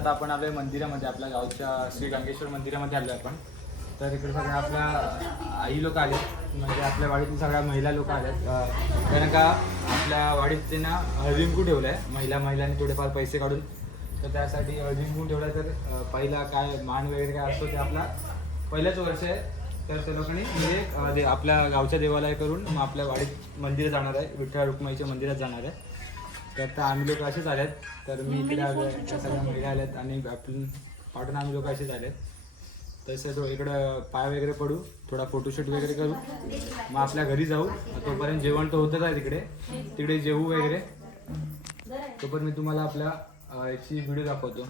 आता आपण आलोय मंदिरामध्ये आपल्या गावच्या श्री गंगेश्वर मंदिरामध्ये आलो आपण. तर इकडे सगळ्या आपल्या आई लोक आले म्हणजे आपल्या वाडीतील सगळ्या महिला लोक आल्यात कारण का आपल्या वाडीत त्यांना हळदिंकू ठेवलं आहे महिला महिलांनी थोडेफार पैसे काढून. तर त्यासाठी हळदिंकू ठेवलं आहे तर पहिला काय मान वगैरे काय असतो ते आपला पहिलंच वर्ष आहे. तर त्या लोकांनी म्हणजे दे- आपल्या गावच्या देवालय करून मग आपल्या वाडीत मंदिर जाणार आहे विठ्ठल रुक्माईच्या मंदिरात जाणार आहे. तर आता आम्ही लोक असेच आलेत. तर मी इकडे आलो सगळ्या महिला आल्यात आणि आपण पाठून आम्ही लोक असेच आलेत. तसं तो इकडं पाय वगैरे पडू. थोडा फोटोशूट वगैरे करू. मग आपल्या घरी जाऊ. तोपर्यंत जेवण तर होतच आहे तिकडे. तिकडे जेवू वगैरे. तोपर्यंत मी तुम्हाला आपल्या याची व्हिडिओ दाखवतो.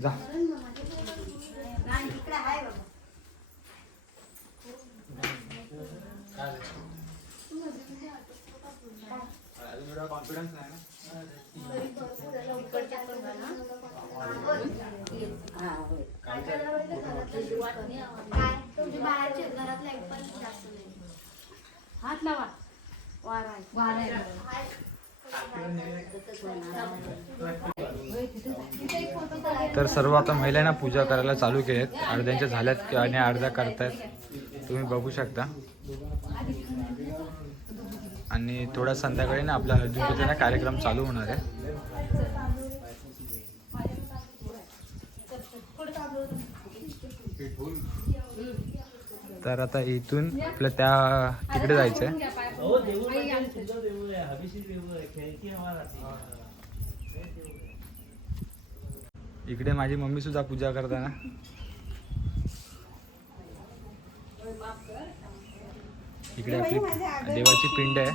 जा. कॉन्फिडन्स नाही ना? हात लावा. वारा तर सर्व आता महिलांना पूजा करायला चालू केलेत. अर्ध्यांच्या झाल्यात आणि अर्ध्या करतायत. तुम्ही बघू शकता. आणि थोडा संध्याकाळी ना आपला हळदीचा कार्यक्रम चालू होणार आहे. तर आता इथून आपलं त्या तिकडे जायचं आहे इकडे माझी मम्मी सुद्धा पूजा करताना. इकडे आपली देवाची पिंड आहे.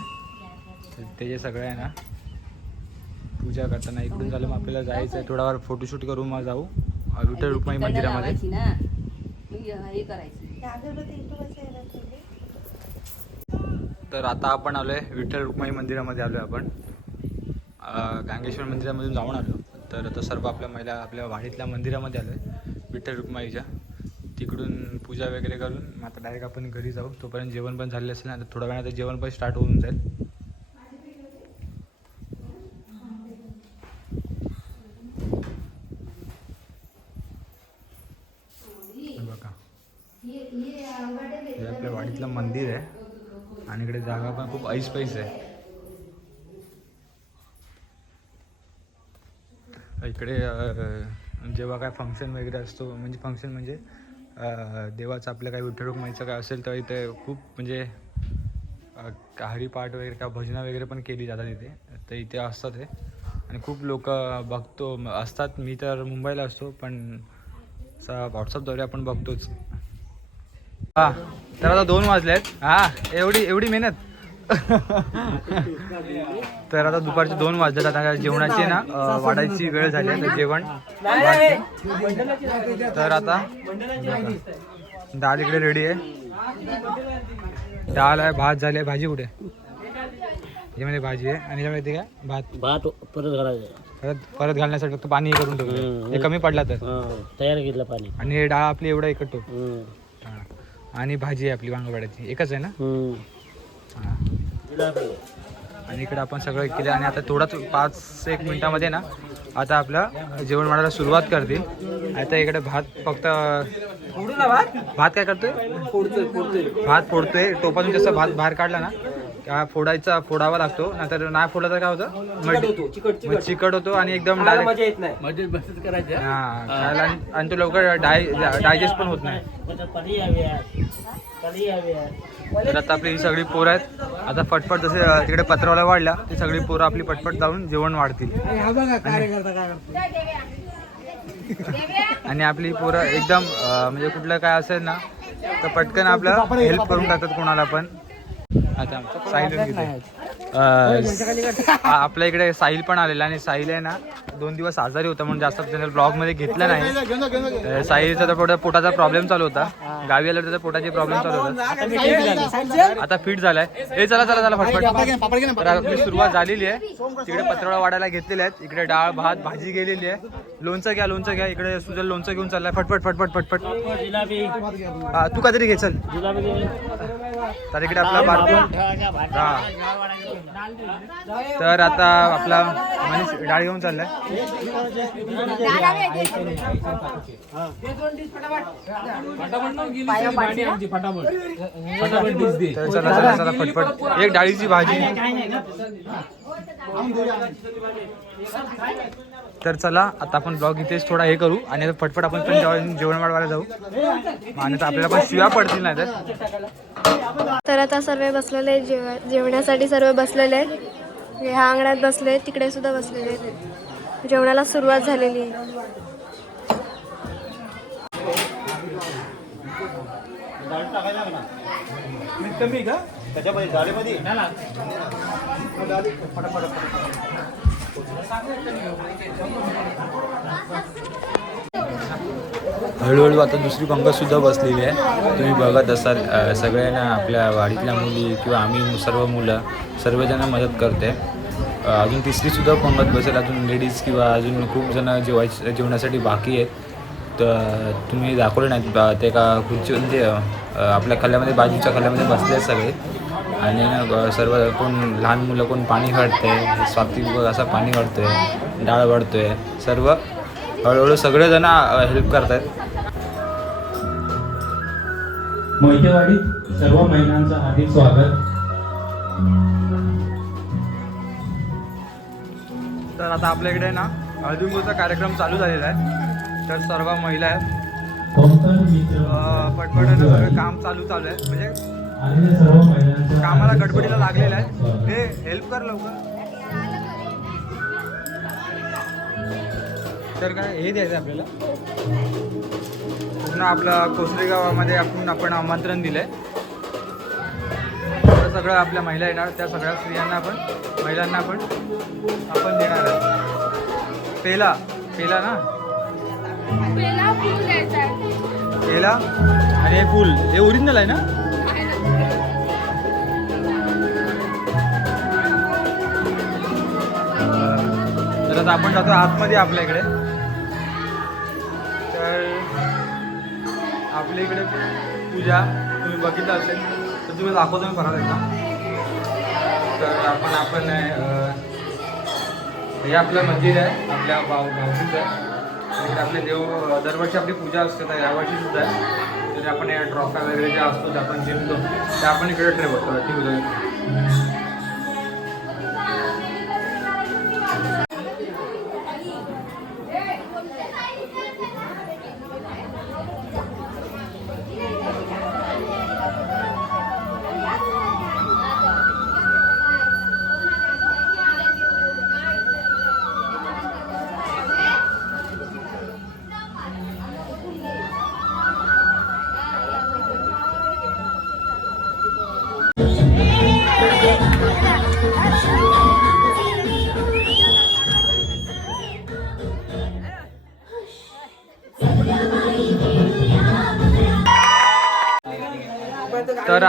तर ते जे सगळं आहे ना पूजा करताना इकडून झालं मग आपल्याला जायचं आहे थोडा वेळ फोटोशूट करून मग जाऊ. विठ्ठल रुक्माई मंदिरामध्ये. ना. हे करायची. तर आता आपण आलोय विठ्ठल रुक्माई मंदिरामध्ये आलोय आपण. गांगेश्वर मंदिरामधून जाऊन आलो. तर आता सर्व आपल्या महिला आपल्या वाडीतल्या मंदिरामध्ये आलोय. विठ्ठल रुक्माईच्या तिकडून पूजा वगैरे करून मग आता डायरेक्ट आपण घरी जाऊ. तोपर्यंत जेवण पण झालेलं असेल ना तर थोड्या वेळात जेवण पण स्टार्ट होऊन जाईल. हे बघा. आपल्या वाडीतलं मंदिर आहे. आणि इकडे जागा पण खूप ऐस पैस आहे. इकडे जेव्हा काय फंक्शन वगैरे असतो म्हणजे फंक्शन म्हणजे देवाचं आपलं काही विठ्ठल रुक्माईचं काय असेल तर इथे खूप म्हणजे अं, हरिपाठ वगैरे का भजनं वगैरे पण केली जातात इथे. तर इथे असतात हे. आणि खूप लोक बघतो असतात. मी तर मुंबईला असतो पण व्हॉट्सअपद्वारे आपण बघतोच. हा तर आता दोन वाजले आहेत हा एवढी एवढी मेहनत. तर आता दुपारचे दोन वाजले आता जेवणाची ना वाढायची वेळ झाली आहे जेवण. तर आता डाळ इकडे रेडी आहे. डाळ आहे भात झाली आहे भाजी कुठे? याच्यामध्ये भाजी आहे. आणि याच्यामध्ये काय? भात. भात परत घालायचं. परत परत घालण्यासाठी फक्त पाणी हे करून ठेवलं. हे कमी पडला तर. तयार केलं पाणी. आणि हे डाळ आपली एवढा एकट. हा. आणि भाजी आहे आपली वांगवाड्याची एकच आहे ना. आणि इकडे आपण सगळं केलं आणि आता थोडाच पाच एक मिनिटामध्ये ना आता आपलं जेवण वाढायला सुरुवात करतील. आता इकडे भात फक्त भात? काय करतोय? भात फोडतोय. टोपातून जसं भात बाहेर काढला ना का फोडायचा फोडावा लागतो. नाहीतर नाही फोडला तर काय होतं? मग चिकट होतो आणि एकदम डायरेक्ट करायचं. हा आणि तो लवकर डाय डायजेस्ट पण होत नाही. तर आता आपली ही सगळी पोरं आहेत. आता पटपट जसे तिकडे पत्रावला वाढल्या ती सगळी पोरं आपली पटपट जाऊन जेवण वाढतील. आणि आपली पोरं एकदम म्हणजे कुठलं काय असेल ना तर पटकन आपलं हेल्प करून टाकतात कोणाला पण. आता साहिल आपल्या इकडे साहिल पण आलेला आणि साहिल आहे ना दोन दिवस आजारी होता म्हणून जास्त त्याने ब्लॉगमध्ये घेतलं नाही. साहिलचा तर पोटा- पोटाचा प्रॉब्लेम चालू होता. गावी आल्यावर त्याचा पोटाचे प्रॉब्लेम चालू होता. आता फिट झालाय. हे चला चला चला फटफट. तर आपली सुरुवात झालेली आहे. तिकडे पत्रावळा वाढायला घेतलेले आहेत. इकडे डाळ भात भाजी गेलेली आहे. लोणचं घ्या लोणचं घ्या. इकडे सुजल लोणचं घेऊन चाललाय. फटफट फटफट फटफट. हा, तू काहीतरी घे चल. तर इकडे आपला भाज्या हा. तर आता आपला मनीष डाळ घेऊन चाललाय. तर चला चला चला एक डाळीची भाजी. तर चला आता आपण ब्लॉग इथेच थोडा हे करू आणि आता पटपट आपण पण जेवण जेवण वाढवायला जाऊ आणि आपल्याला पण शिव्या पडतील नाही तर. तर आता सर्व बसलेले जेव जेवण्यासाठी सर्व बसलेले आहेत. ह्या अंगणात बसले तिकडे सुद्धा बसलेले आहेत. जेवणाला सुरुवात झालेली आहे. हळूहळू आता दुसरी पंगतसुद्धा बसलेली आहे. तुम्ही बघत असाल सगळ्यांना आपल्या वाडीतल्या मुली किंवा आम्ही सर्व मुलं सर्वजण मदत करते. अजून तिसरीसुद्धा पंगत बसेल अजून लेडीज किंवा अजून खूप जण जेवायचे जेवणासाठी बाकी आहेत. तर तुम्ही दाखवले नाहीत बा- ते का खुर्ची म्हणजे आपल्या खाल्यामध्ये बाजूच्या खाल्यामध्ये बसले आहेत सगळे. आणि ना सर्व कोण लहान मुलं कोण पाणी काढते स्वातिक असा पाणी काढतोय डाळ वाढतोय सर्व हळूहळू सगळेजण हेल्प करतात मोहितेवाडीत सर्व महिलांचं हार्दिक स्वागत. तर आता आपल्या इकडे ना हळदुंबूचा कार्यक्रम चालू झालेला आहे. तर सर्व महिला आहेत. पटपट सगळं काम चालू चालू आहे. म्हणजे कामाला गडबडीला लागलेलं आहे. हे हेल्प कर लवकर. तर काय हे द्यायचं आपल्याला? पूर्ण आपलं कोसरी गावामध्ये आपण आपण आमंत्रण दिलंय. तर सगळं आपल्या महिला येणार त्या सगळ्या स्त्रियांना आपण महिलांना आपण आपण देणार आहे. पेला पेला ना? पेला आणि हे फुल हे ओरिजिनल आहे ना? तर आपण जातो आतमध्ये आपल्या इकडे. तर आपल्या इकडे पूजा तुम्ही बघितलं असेल तर तुम्ही दाखवतो मी परत एकदा. तर आपण आपण हे आपलं मंदिर आहे आपल्या भाऊ भाऊजीचं. आहे इकडे आपले देव दरवर्षी आपली पूजा असते तर यावर्षी सुद्धा आहे. तर आपण या ट्रॉफ्या वगैरे ज्या असतो त्या आपण जिंकतो त्या आपण इकडे ठेवतो ठेवतो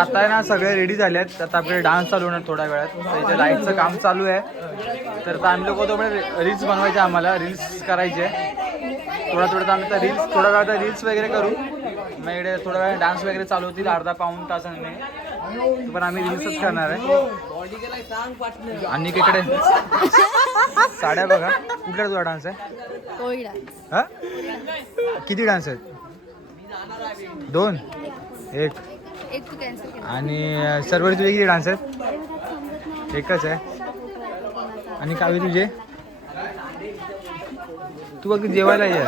आता आहे ना सगळे रेडी झाले आहेत आता आपले डान्स चालू होणार थोड्या वेळात. तर इथे लाईटचं काम चालू आहे. तर आता आम्ही लोक थोडे रील्स बनवायचे आम्हाला. रील्स करायचे. थोडा थोडा आम्ही तर रील्स थोड्या वेळात रील्स वगैरे करू. मग इकडे थोड्या वेळ डान्स वगैरे चालू होतील अर्धा पाऊण तासाने पण आम्ही रील्सच करणार आहे. आणि इकडे. साड्या बघा. कुठला तुझा डान्स आहे? हा? किती डान्स आहेत? दोन? एक. एक तू कॅन्सल केला. आणि सर्व तुझे किती डान्स आहेत? एकच आहे. आणि कावी तुझे? तू बघ जेवायला ये.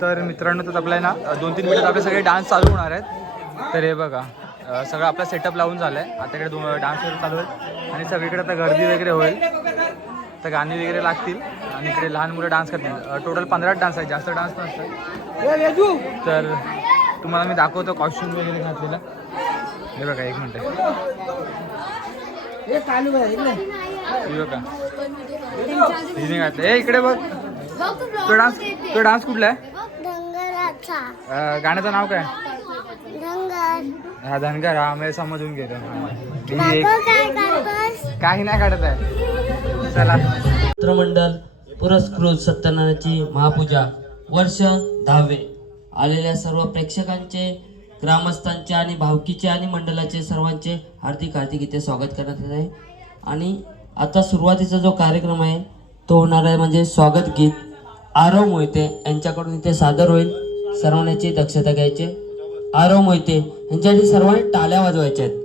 तर मित्रांनो तर आपल्या ना दोन तीन मिनिटात आपले सगळे डान्स चालू होणार आहेत. तर हे बघा सगळं आपला सेटअप लावून झालंय. आता इकडे दोन डान्स वगैरे चालू आहे आणि सगळीकडे आता गर्दी वगैरे होईल. तर गाणी वगैरे लागतील. आणि इकडे लहान मुलं डान्स करतील टोटल पंधरा डान्स आहे जास्त डान्स नसतात. तर तुम्हाला मी दाखवतो कॉस्ट्युम वगैरे घातलेला. हे बघा एक मिनिट. हे बघा. हिने घातलं. ए इकडे बघ. तो डान्स तो डान्स कुठला आहे? गाण्याचं नाव काय? हा धनगर. हा मी समजून घेतो. ही काही नाही काढत आहे. चला. मित्रमंडळ पुरस्कृत सत्यनारायणाची महापूजा वर्ष दहावे. आलेल्या सर्व प्रेक्षकांचे ग्रामस्थांचे आणि भावकीचे आणि मंडळाचे सर्वांचे हार्दिक हार्दिक इथे स्वागत करण्यात येत आहे. आणि आता सुरुवातीचा जो कार्यक्रम आहे तो होणार आहे म्हणजे स्वागत गीत आरव मोहिते यांच्याकडून इथे सादर होईल. सर्वांची दक्षता घ्यायची आरव मोहिते यांच्यासाठी सर्वांनी टाळ्या वाजवायच्या आहेत.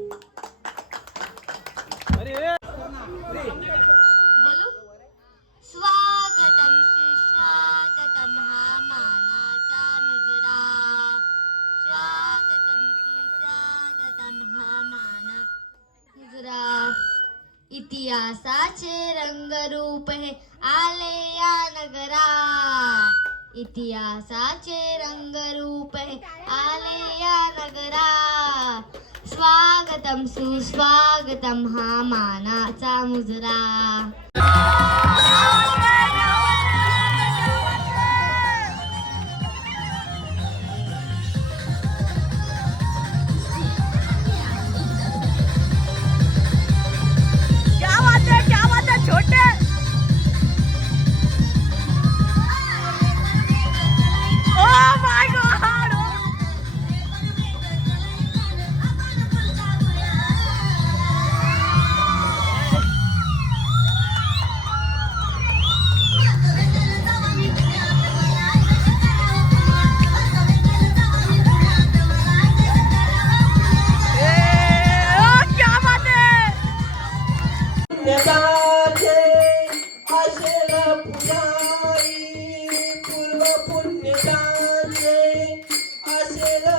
स्वागतम सुस्वागतम हा मानाचा मुजरा. Angela.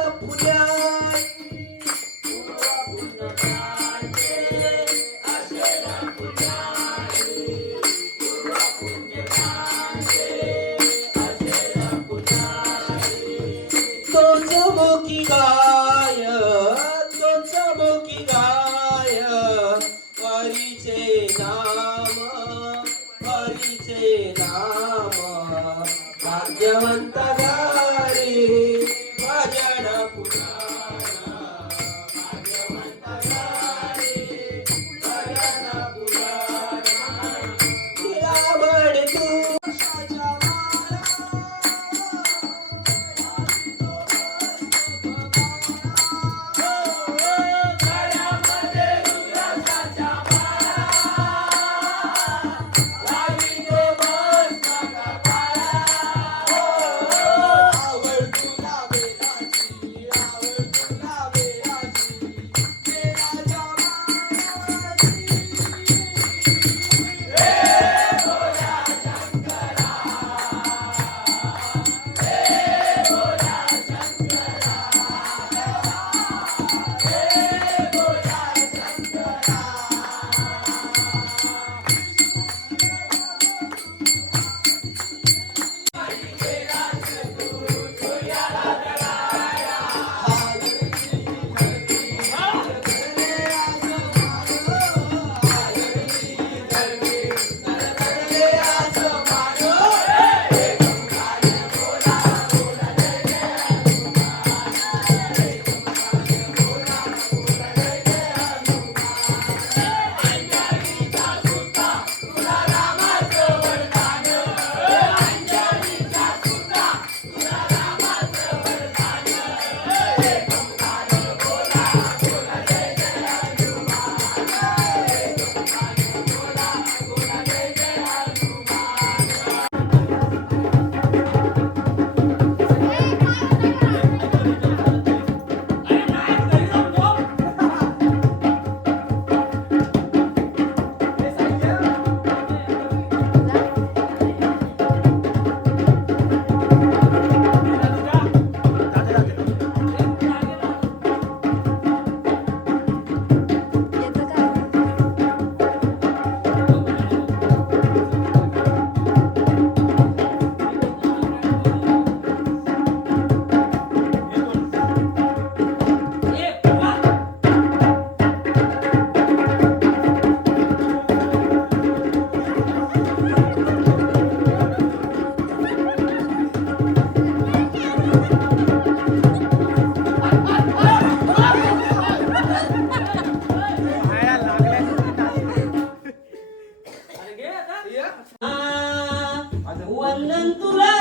वंदन तुला